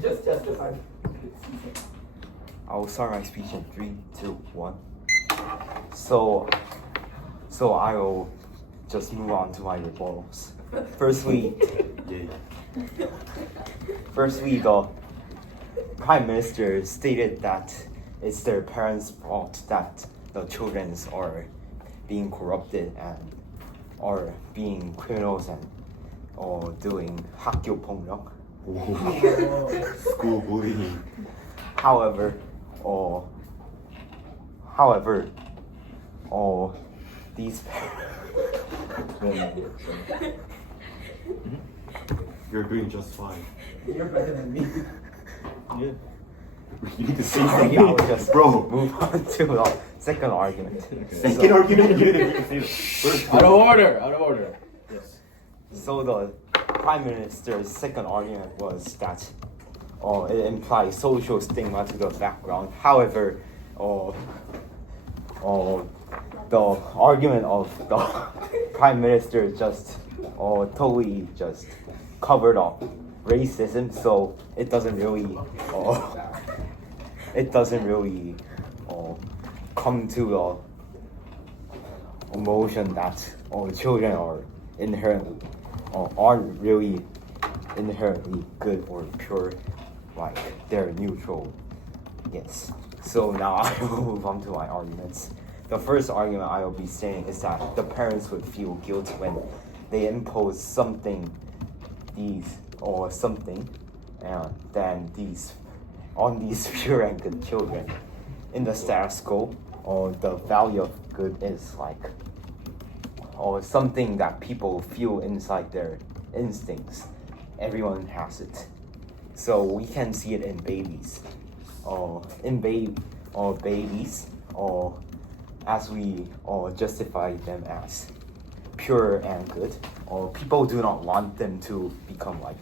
just justified. I'll start my speech in 3, 2, 1. So I will just move on to my rebuttals. Firstly, the Prime Minister stated that it's their parents' fault that the children are being corrupted and are being criminals and doing 학교 폭력. School bullying. However, these You're doing just fine. You're better than me. Yeah. You need to say I something, will just bro. move on to the second argument. Second argument, you didn't say first. Out of order. Yes. So the Prime Minister's second argument was that it implies social stigma to the background. However, the argument of the Prime Minister just totally just covered up racism, so it doesn't really come to the emotion that children are inherently aren't really inherently good or pure, like they're neutral. Yes. So now I will move on to my arguments. The first argument I will be saying is that the parents would feel guilt when they impose something on these pure and good children. In the status quo, the value of good is like something that people feel inside their instincts. Everyone has it. So we can see it in babies. Babies, as we justify them as pure and good, people do not want them to become like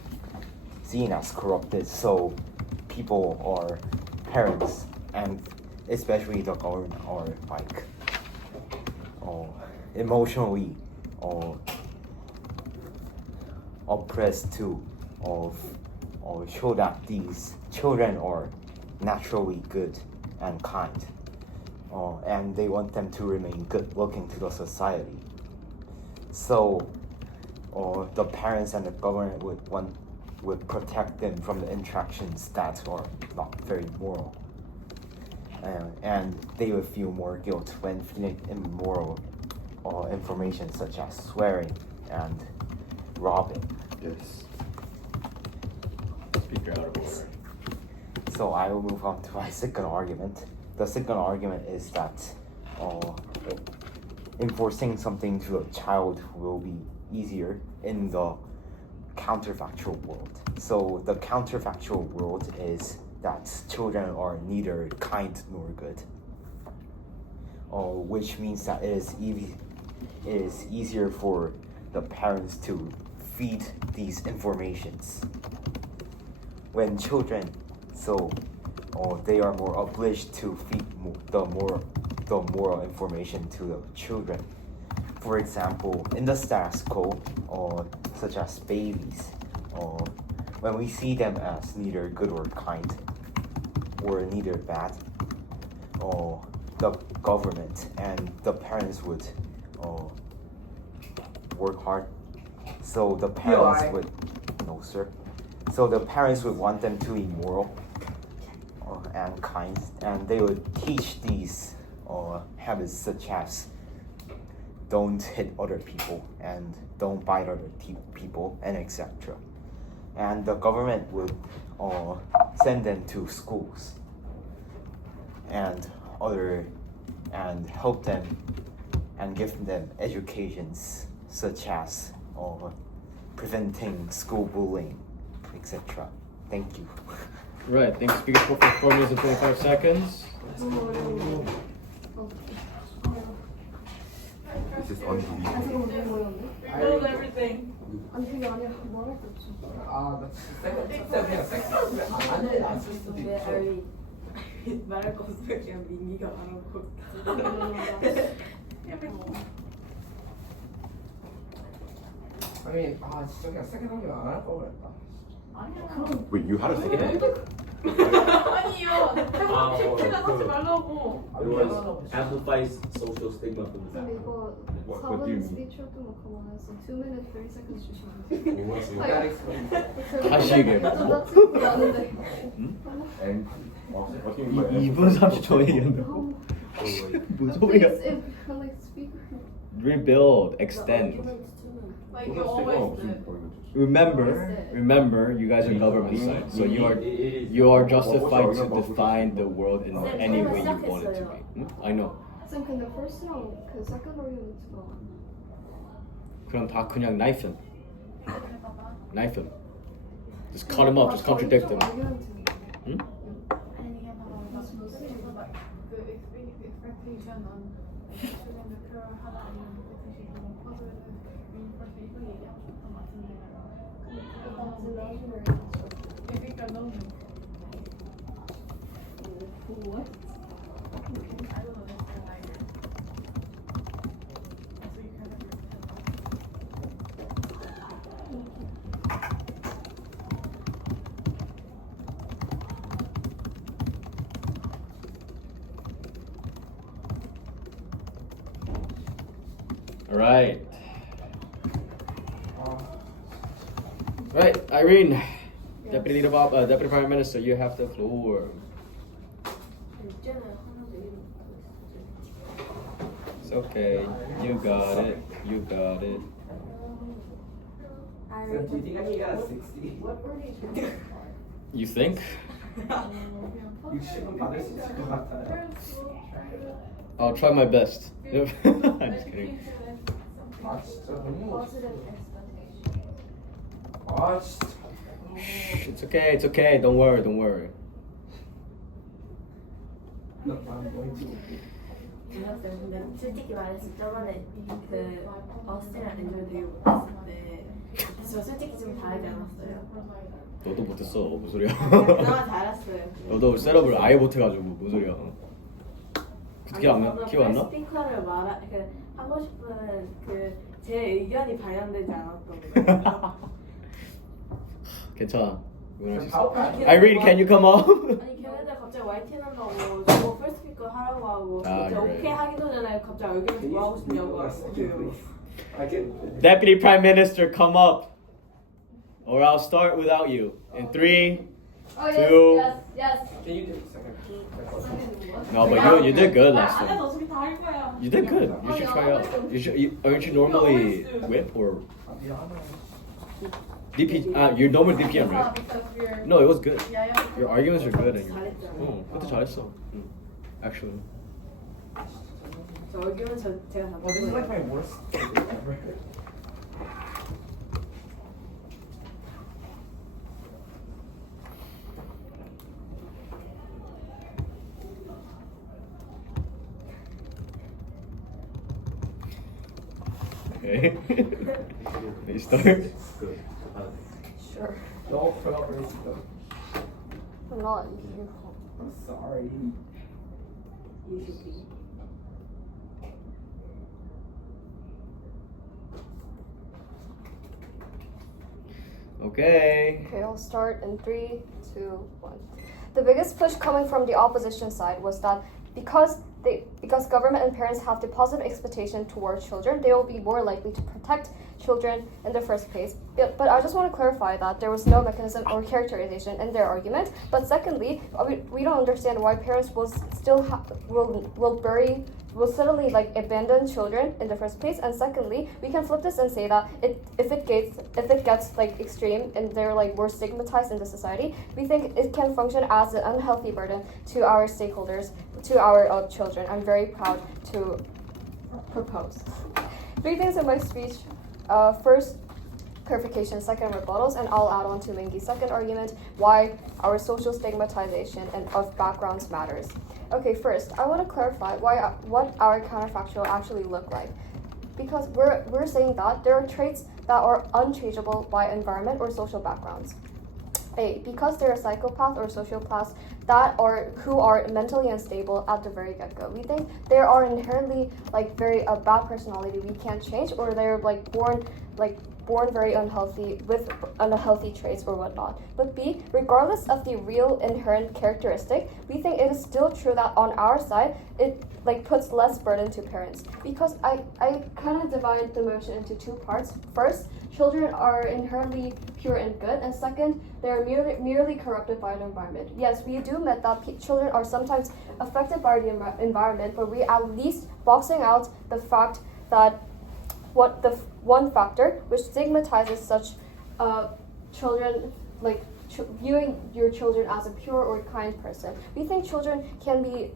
seen as corrupted. So people or parents and especially the government are like emotionally oppressed to show that these children are naturally good and kind, and they want them to remain good looking to the society. So the parents and the government would protect them from the interactions that are not very moral, and they would feel more guilt when feeding immoral information such as swearing and robbing. Yes. Speaker out of order. So I will move on to my second argument. The second argument is that enforcing something to a child will be easier in the counterfactual world. So the counterfactual world is that children are neither kind nor good, which means that it is easier for the parents to feed these informations when children, so they are more obliged to feed the moral information to the children. For example, in the status quo, such as babies, when we see them as neither good or kind, or neither bad, the government and the parents would work hard. So the parents would, no sir. So the parents would want them to be moral and kind, and they would teach these habits such as don't hit other people and don't bite other people and etc. And the government would send them to schools and help them and give them educations such as preventing school bullying, etc. Thank you. Right, thanks speaker for 4 minutes and 25 seconds. This is unbelievable. I know everything. 아니 그게 아니라 말할 게 없어. 나 진짜 그냥 섹스하면 안쓸 수도 있죠. 말할 거 없어 그냥 민기가 말하고. 아니 진짜 그냥 세게 하면 안할 걸 그랬다. Wait, you had a second one? 아니요. 캡틴은 하지 그 말라고. It was amplifies social stigma from the 근데 이거 What do you 4번 mean? 스피치로 또 막 그만해서 2 minutes 30 seconds 주시면 안 돼요? That explains it. 다시 얘기해. 나 찍고 나는데 And what do you mean by 2분 30초 얘기했는데. 뭔 소리야? Please, if like speaker Rebuild, extend. Like you always did. Remember, you guys are government side, so you are justified to define the world in any way you want it to be. I know. 쌤 근데 first랑 그 second argument가 그럼 다 그냥 knife him. Just cut him up, just contradict him. 응? 그 expectation on student appeal 하다 아니면 expectation on positive reinforcement 이거 얘기하고 싶었던 것 같은데 그러니까 너무 What? I don't know that's the lighter so you kind of All right. Right, Irene, Deputy Prime Minister, you have the floor. It's okay. You got it. You got it. So do you think I can get a 60? You think? You shouldn't 받을 수 있을 것 같아요. I'll try my best. I'm just kidding. 아 진짜 너무 Positive expectation. 아 진짜 It's okay. It's okay. Don't worry. Don't worry. 근데 솔직히 말해서 저번에 그 어스트리아 렌저를 되게 못했을 때 저 솔직히 좀 다르지 않았어요? 너도 못했어. 무슨 소리야? 그나마 잘했어요. 너도 셋업을 아예 못해가지고 무슨 소리야? 어떻게 안 나? 기억 안 나? 스피커를 하고 싶은 그 제 의견이 반영되지 않았던 거예요. 괜찮아. 이건 할수 있어. Irene, can you come up? 아니 걔네들 갑자기 YTN 한다고 저거 풀 스피커 하라고 하고 아, 진짜 그래. 오케이 하기도 전에 갑자기 의견에서 뭐 하고 싶냐고 하고 I can. Deputy Prime Minister, come up, or I'll start without you. In 3. Oh Two. yes. Can you do a second? No, but you did good last 안에서 time. 어차피 다 할 거야. You did good. You should try out. Aren't you normally whip or DP? You're normal DPM, right? Because we're No, it was good. yeah. Your arguments are good. And 잘했잖아. 그것도 잘했어. Actually. 저 의견은 제가 다 Oh, this is like my worst day ever. Okay. You start. Good. Sure. No, put up racism. I'm not you. I'm sorry. You should be. Okay. Okay, I'll start in 3, 2, 1. The biggest push coming from the opposition side was that because government and parents have the positive expectation towards children, they will be more likely to protect children in the first place. But I just want to clarify that there was no mechanism or characterization in their argument. But secondly, we don't understand why parents will still will suddenly like abandon children in the first place. And secondly, we can flip this and say that if it gets like extreme and they're like more stigmatized in the society, we think it can function as an unhealthy burden to our stakeholders, to our children. I'm very proud to propose 3 things in my speech. First, clarification, second, rebuttals, and I'll add on to Mingy's second argument why our social stigmatization and of backgrounds matters. Okay, first, I want to clarify what our counterfactual actually look like. Because we're saying that there are traits that are unchangeable by environment or social backgrounds. A, because they're a psychopath or sociopath who are mentally unstable at the very get-go. We think they are inherently like very bad personality we can't change, or they're like born like born very unhealthy with unhealthy traits or whatnot. But B, regardless of the real inherent characteristic, we think it is still true that on our side it like puts less burden to parents. Because I kind of divide the motion into two parts. First, children are inherently pure and good, and second, they are merely corrupted by the environment. Yes, we do admit that children are sometimes affected by the environment, but we at least boxing out the fact that what the one factor which stigmatizes such children, like viewing your children as a pure or kind person. We think children can be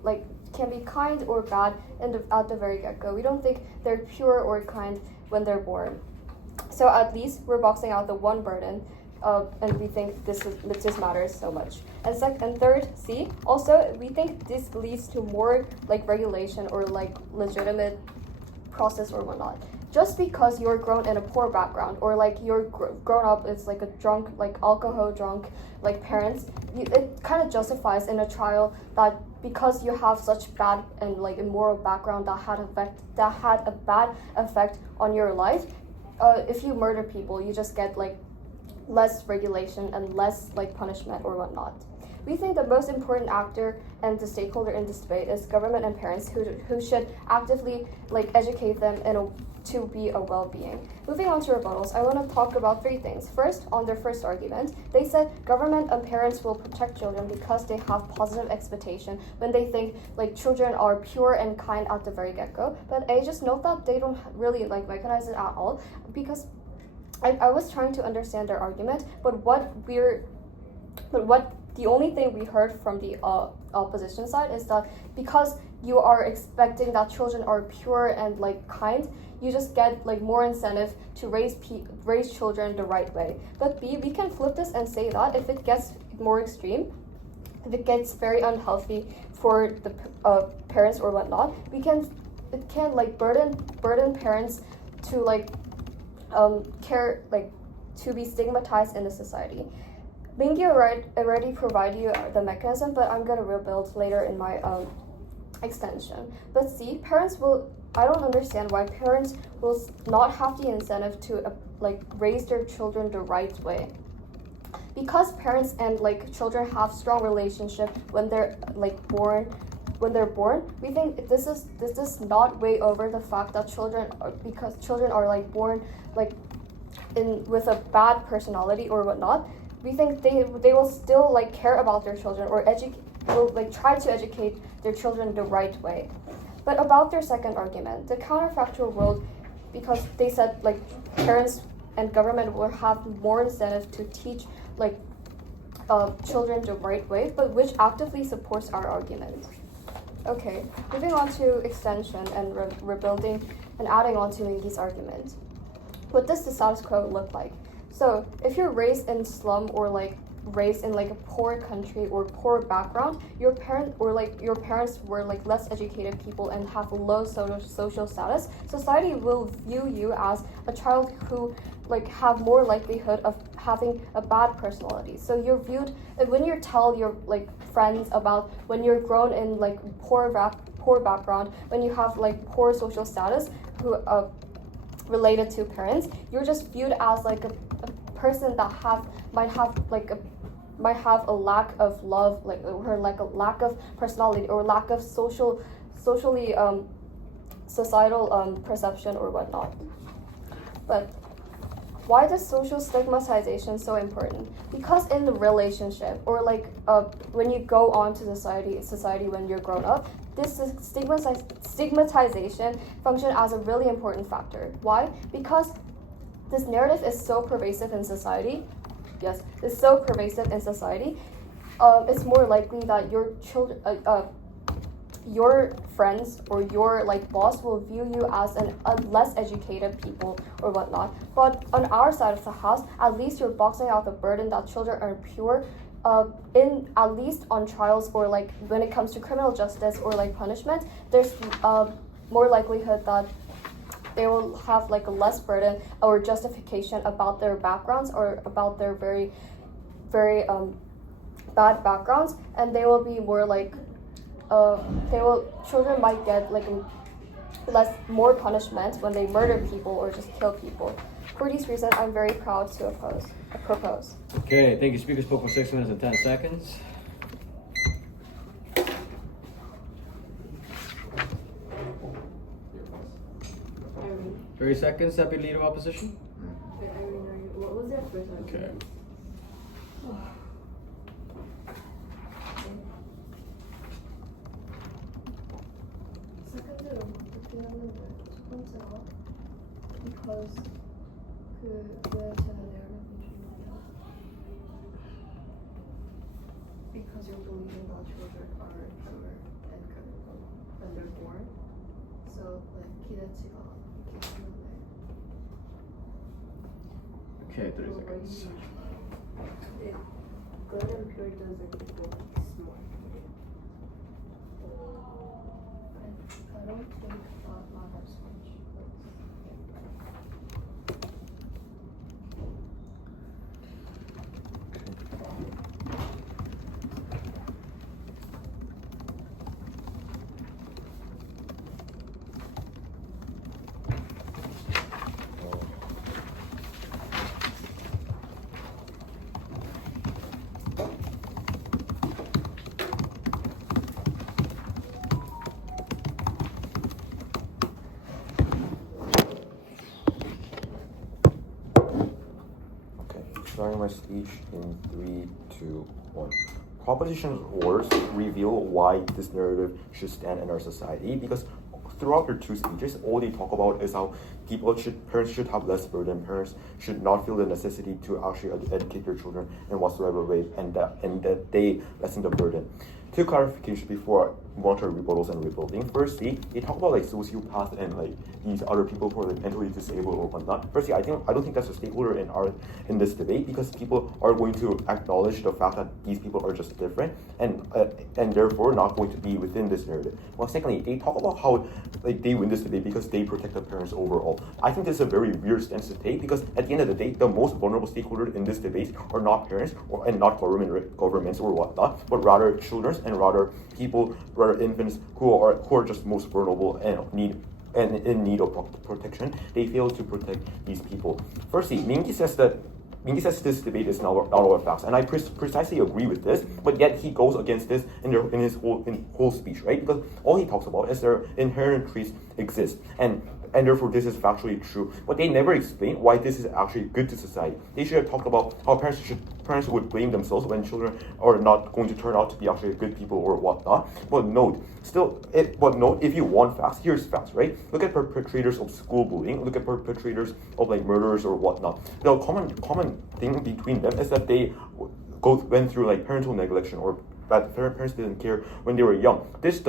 kind or bad at the very get-go. We don't think they're pure or kind when they're born. So at least we're boxing out the one burden, and we think this matters so much. And third, C, also we think this leads to more like regulation or like legitimate process or whatnot. Just because you're grown in a poor background or like you're grown up as like a drunk, like alcohol drunk, like parents, it kind of justifies in a trial that because you have such bad and like immoral background that had a bad effect on your life. If you murder people, you just get like less regulation and less like punishment or whatnot. We think the most important actor and the stakeholder in this debate is government and parents who should actively like educate them to be a well-being. Moving on to rebuttals, I want to talk about three things. First, on their first argument, they said government and parents will protect children because they have positive expectation when they think like children are pure and kind at the very get-go. But I just note that they don't really like recognize it at all, because I was trying to understand their argument, but the only thing we heard from the opposition side is that because you are expecting that children are pure and like kind, you just get like more incentive to raise children the right way. But B, we can flip this and say that if it gets more extreme, if it gets very unhealthy for the parents or whatnot, it can like burden parents to like to be stigmatized in the society. Mingy already provided you the mechanism, but I'm gonna rebuild later in my extension. But see, I don't understand why parents will not have the incentive to raise their children the right way. Because parents and like children have strong relationship when they're born, we think this does not weigh over the fact that children are born with a bad personality or whatnot. We think they will still care about their children or will try to educate their children the right way. But about their second argument, the counterfactual world, because they said parents and government will have more incentive to teach children the right way, but which actively supports our argument. Okay, moving on to extension and rebuilding and adding on to Mingy's argument. What does the status quo look like? So if you're raised in slum or raised in a poor country or poor background, your parents were less educated people and have a low social status, society will view you as a child who have more likelihood of having a bad personality. So you're viewed when you tell your friends about when you're grown in poor background, when you have poor social status who related to parents, you're just viewed as a person that might have a lack of love, or a lack of personality or lack of socially societal perception or whatnot. But why is social stigmatization so important? Because in the relationship or when you go on to society when you're grown up, this stigmatization function as a really important factor. Why? Because this narrative is so pervasive in society. Yes, it's so pervasive in society. It's more likely that your children, your friends or your boss will view you as a less educated people or whatnot. But on our side of the house, at least you're boxing out the burden that children are pure. In at least on trials or when it comes to criminal justice or punishment, there's more likelihood that they will have a less burden or justification about their backgrounds or about their very, very bad backgrounds, and they will be more children might get more punishment when they murder people or just kill people. For these reasons, I'm very proud to propose. Okay, thank you. Speaker spoke for 6 minutes and 10 seconds. Irene. 30 seconds, Deputy Leader of Opposition. Irene, what was that first one? Okay. 세컨드를 어떻게 하는데 첫 번째가 because 왜 제가 narrative 중요해요? Because you're believing that children are pure and good when they're born. So like 기대치가 이렇게 하는데. Okay, 30 seconds. Good and pure doesn't equal smart. I don't think that matters much. Starting my speech in 3, 2, 1. Proposition words reveal why this narrative should stand in our society, because throughout their two speeches, all they talk about is how parents should have less burden, parents should not feel the necessity to actually educate their children in whatsoever way, and that they lessen the burden. Two clarifications before I move on to rebuttals and rebuilding. Firstly, they talk about like sociopaths and like these other people who are like mentally disabled or whatnot. Firstly, I don't think that's a stakeholder in this debate, because people are going to acknowledge the fact that these people are just different and therefore not going to be within this narrative. Well, secondly, they talk about how like they win this debate because they protect the parents overall. I think this is a very weird stance to take, because at the end of the day, the most vulnerable stakeholders in this debate are not parents and not governments or whatnot, but rather children and rather people, rather infants who are just most vulnerable and in need of protection. They fail to protect these people. Firstly, Mingi says this debate is not all facts, and I precisely agree with this. But yet he goes against this in his whole speech, right? Because all he talks about is their inherent traits exist, and therefore this is factually true. But they never explain why this is actually good to society. They should have talked about how parents would blame themselves when children are not going to turn out to be actually good people or whatnot. But note, if you want facts, here's facts, right? Look at perpetrators of school bullying. Look at perpetrators of like murders or whatnot. The common thing between them is that they went through like parental neglection, or that parents didn't care when they were young. This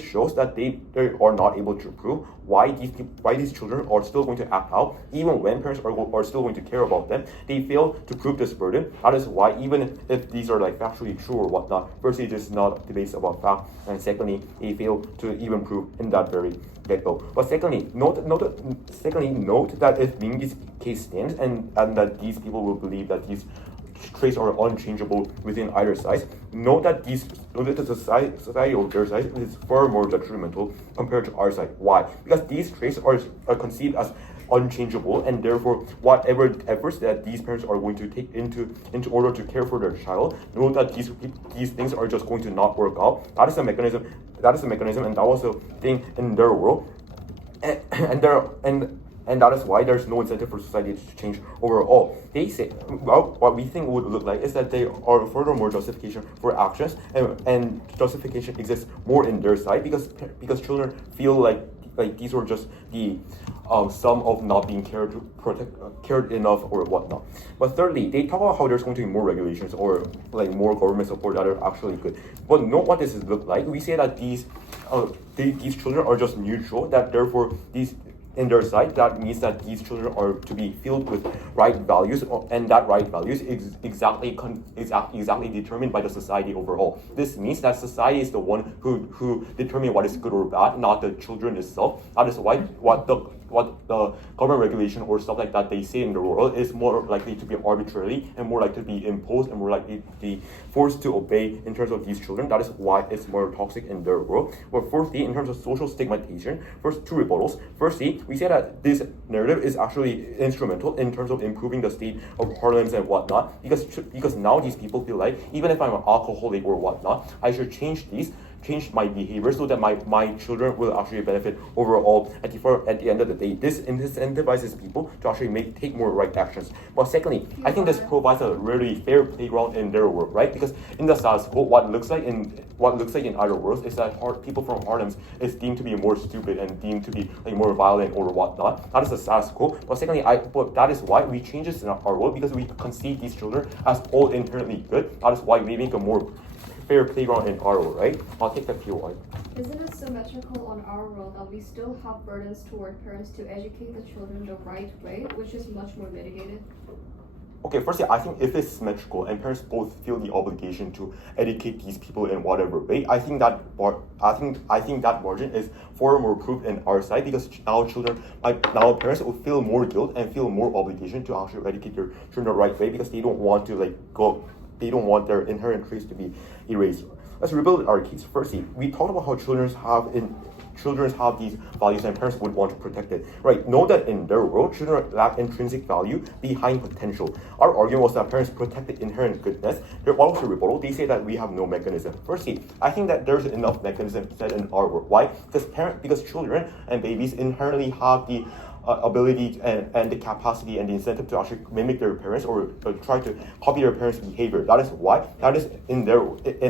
shows that they are not able to prove why these children are still going to act out even when parents are still going to care about them. They fail to prove this burden. That is why, even if these are like factually true or whatnot, firstly, this is not debates about fact, and secondly, they fail to even prove in that very get-go. But secondly, note that if Mingi's case stands and that these people will believe that these traits are unchangeable within either side, note that the society of their side is far more detrimental compared to our side. Why? Because these traits are conceived as unchangeable, and therefore whatever efforts that these parents are going to take into order to care for their child, note that these things are just going to not work out. That is a mechanism, and that was a thing in their world, and that is why there's no incentive for society to change overall. They say, well, what we think would look like is that they are furthermore justification for actions, and justification exists more in their side because children feel like these are just the sum of not being cared enough or whatnot. But thirdly, they talk about how there's going to be more regulations or like more government support that are actually good. But note what this look like. We say that these children are just neutral, that therefore these in their side, that means that these children are to be filled with right values, and that right values is exactly determined by the society overall. This means that society is the one who determine what is good or bad, not the children itself. That is why what the government regulation or stuff like that they say in the world is more likely to be arbitrary and more likely to be imposed and more likely to be forced to obey in terms of these children. That is why it's more toxic in their world. But fourthly, in terms of social stigmatization, first two rebuttals. Firstly, we say that this narrative is actually instrumental in terms of improving the state of parliaments and whatnot, because now these people feel like even if I'm an alcoholic or whatnot, I should change my behavior so that my children will actually benefit overall at the end of the day. This incentivizes people to actually take more right actions. But secondly, I think this provides a really fair playground in their world, right? Because in the status quo, what looks like in other worlds is that people from Harlem is deemed to be more stupid and deemed to be like more violent or whatnot. That is the status quo. But secondly, but that is why we change this in our world, because we conceive these children as all inherently good. That is why we make a more fair playground in our world, right? I'll take that POI. Isn't it symmetrical on our world that we still have burdens toward parents to educate the children the right way, which is much more mitigated? Okay, firstly, I think if it's symmetrical and parents both feel the obligation to educate these people in whatever way, I think that margin is far more proof in our side, because now parents will feel more guilt and feel more obligation to actually educate their children the right way, because they don't want their inherent traits to be erased. Let's rebuild our case. Firstly, we talked about how children have these values and parents would want to protect it. Right? Know that in their world, children lack intrinsic value behind potential. Our argument was that parents protect the inherent goodness. What was the rebuttal? They say that we have no mechanism. Firstly, I think that there's enough mechanism set in our world. Why? Because children and babies inherently have the ability and the capacity and the incentive to actually mimic their parents or try to copy their parents' behavior. That is why, that is in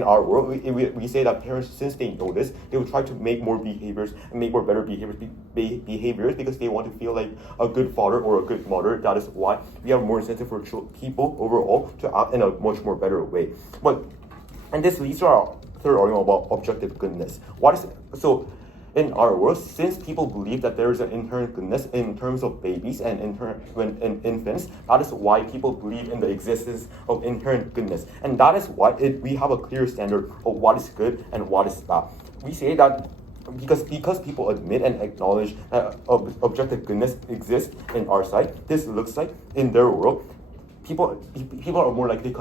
our world, we say that parents, since they know this, they will try to make more behaviors and make more better behaviors because they want to feel like a good father or a good mother. That is why we have more incentive for people overall to act in a much more better way. And this leads to our third argument about objective goodness. In our world, since people believe that there is an inherent goodness in terms of babies and in infants, that is why people believe in the existence of inherent goodness. And that is why we have a clear standard of what is good and what is bad. We say that because people admit and acknowledge that objective goodness exists in our side, this looks like in their world, people are more likely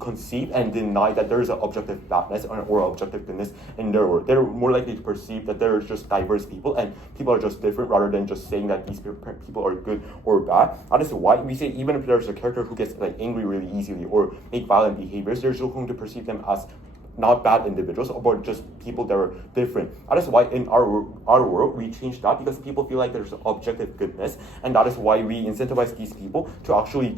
conceive and deny that there is an objective badness or objective goodness in their world. They're more likely to perceive that there are just diverse people and people are just different, rather than just saying that these people are good or bad. That is why we say even if there's a character who gets angry really easily or make violent behaviors, they're still going to perceive them as not bad individuals, but just people that are different. That is why in our world, we change that because people feel like there's objective goodness, and that is why we incentivize these people to actually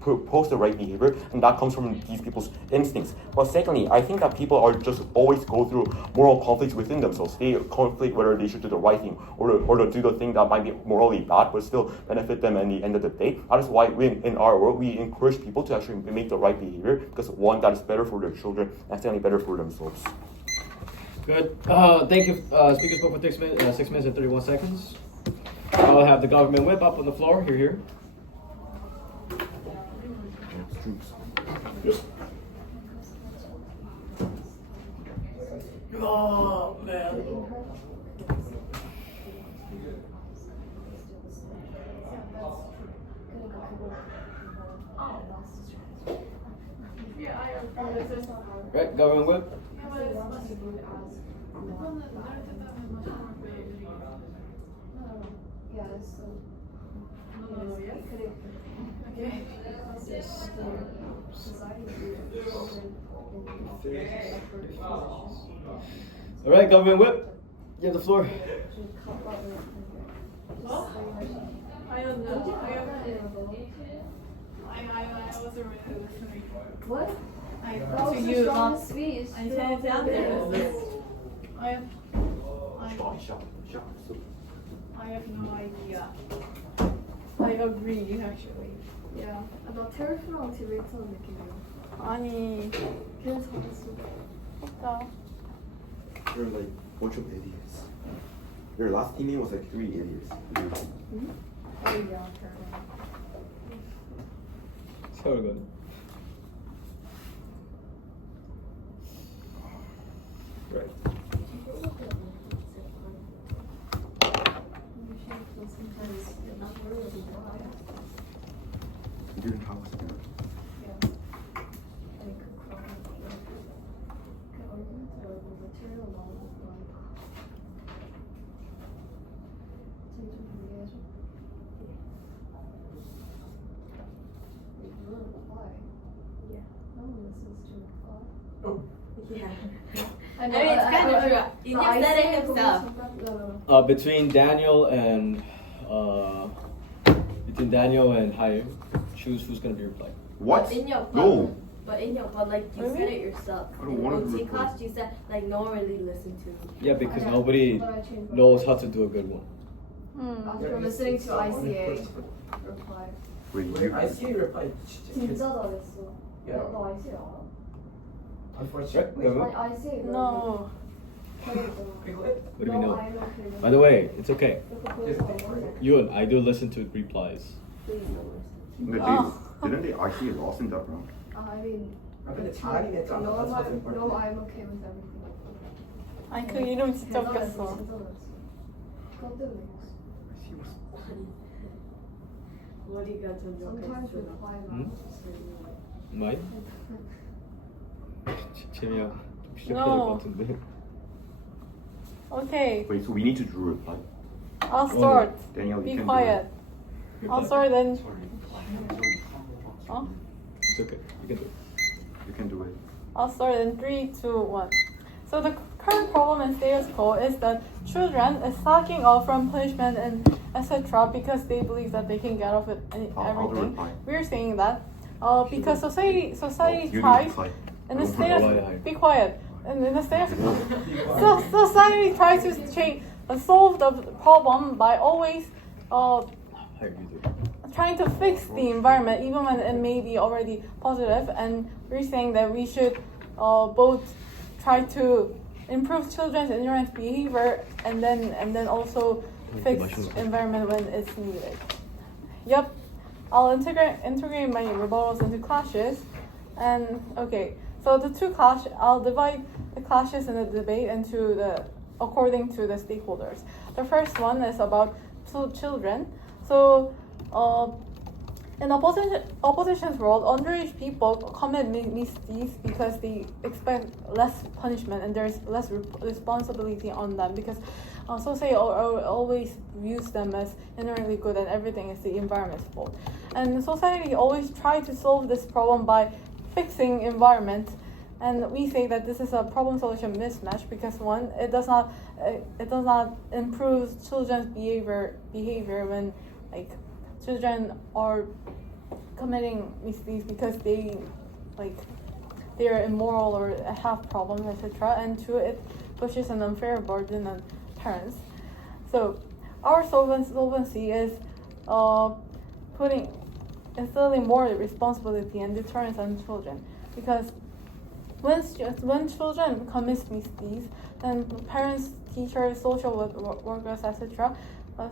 propose the right behavior, and that comes from these people's instincts. But secondly, I think that people are just always go through moral conflicts within themselves. They conflict whether they should do the right thing or to do the thing that might be morally bad but still benefit them at the end of the day. That is why in our world, we encourage people to actually make the right behavior, because one, that is better for their children, and secondly, better for themselves. Good. Thank you. Speakers spoke for 6 minutes and 31 seconds. I'll have the government whip up on the floor. Here. Oh man. Right, government whip. All right, government whip. You have the floor. I don't know. I wasn't really listening. What? To was you, a strong not. speech. I said that I have no idea. I agree, actually. Yeah. 나 테르프랑 디베이트하는 느낌이야. 아니, 그냥 잘했어. 없다. You're like a bunch of idiots. Your last teammate was like 3 idiots. Oh yeah, 서울 건. Right. Yeah. I I mean, it's kind of true. You just said it himself. Between Daniel and Hayim, choose who's gonna be replied. What? But in your No. But in your like you said it yourself. I don't In wanna be OT recorded. class, you said like no one really listened to me. Yeah, because nobody knows how to do a good one. After listening to ICA reply. Wait, you. I see you reply. 진짜 잘했어. Yeah. 너 IC 알아? Unfortunately. Right? 아니 IC No. What do we know? By the way, it's okay. Yoon, I do listen to replies. 근데 아. didn't they actually lost in that round? I mean, 근데 잘하긴 했잖아. no, That's what's I'm important. okay with everything. 아니 그 이름 진짜 웃겼어. 진짜 잘했어. 그것 때문에 이겼어. He was. 머리가 점점 Sometimes 갈수록 reply 음? matters. 마이? 재미야 좀 시작해야 될 것 같은데. Okay, Wait, so we need to do reply. I'll start. Daniel, you Be can quiet. I'll start then. 어? It's okay. You can do it. You can do it. I'll start in 3, 2, 1. So the current problem in status quo is that children is slacking off from punishment and etc. because they believe that they can get off with I'll do everything. reply. We're saying that because society You do tries reply. in the I don't state wanna of reply. be quiet. And in the state of so society tries to solve the problem by always How you do it? trying to fix the environment even when it may be already positive, and we're saying that we should both try to improve children's endurance behavior and then also fix environment when it's needed. Yep, I'll integrate my rebuttals into clashes, and okay, so the two clash, I'll divide the clashes in the debate into according to the stakeholders. The first one is about children. So in opposition's world, underage people commit misdeeds because they expect less punishment and there's less responsibility on them, because society always views them as inherently good and everything is the environment's fault. And society always try to solve this problem by fixing environment, and we say that this is a problem solution mismatch because one, it does not improve children's behavior when like children are committing misdeeds because they are immoral or have problems, etc. And two, it pushes an unfair burden on parents. So our solvency is instilling more responsibility and deterrence on children, because when children commit misdeeds, then parents, teachers, social workers, etc.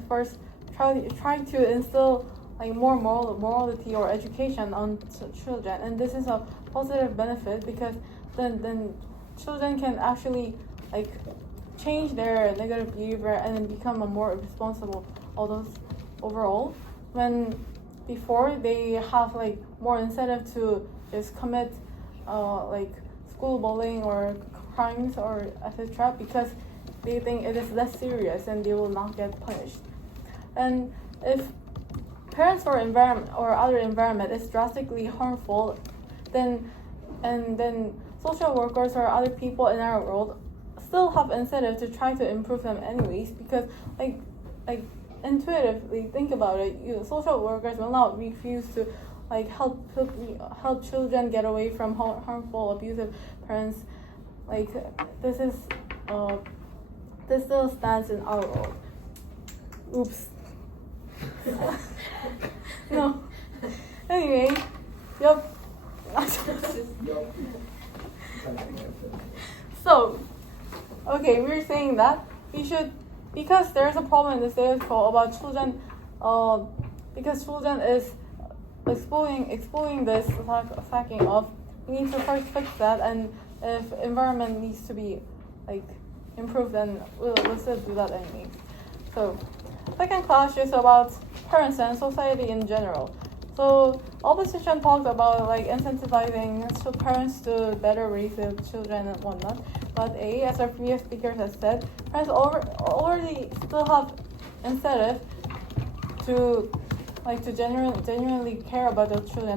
First try to instill like more morality or education on children, and this is a positive benefit because then children can actually like change their negative behavior and then become a more responsible adults overall. When before they have like more incentive to just commit like school bullying or crimes or etc. because they think it is less serious and they will not get punished. And if parents or environment or other environment is drastically harmful, then social workers or other people in our world still have incentive to try to improve them anyways, because like intuitively think about it, social workers will not refuse to like help children get away from harmful, abusive parents. Like this still stands in our world. Oops. No. Anyway, yep. So, okay, we're saying that we should, because there's a problem in the status quo about children, because children is exploiting this sacking off. We need to first fix that, and if environment needs to be like improved, then we'll still do that anyway. So, second clash is about parents and society in general. So opposition talks about like incentivizing parents to better raise their children and whatnot. But as our previous speakers have said, parents already still have incentive to genuinely care about their children.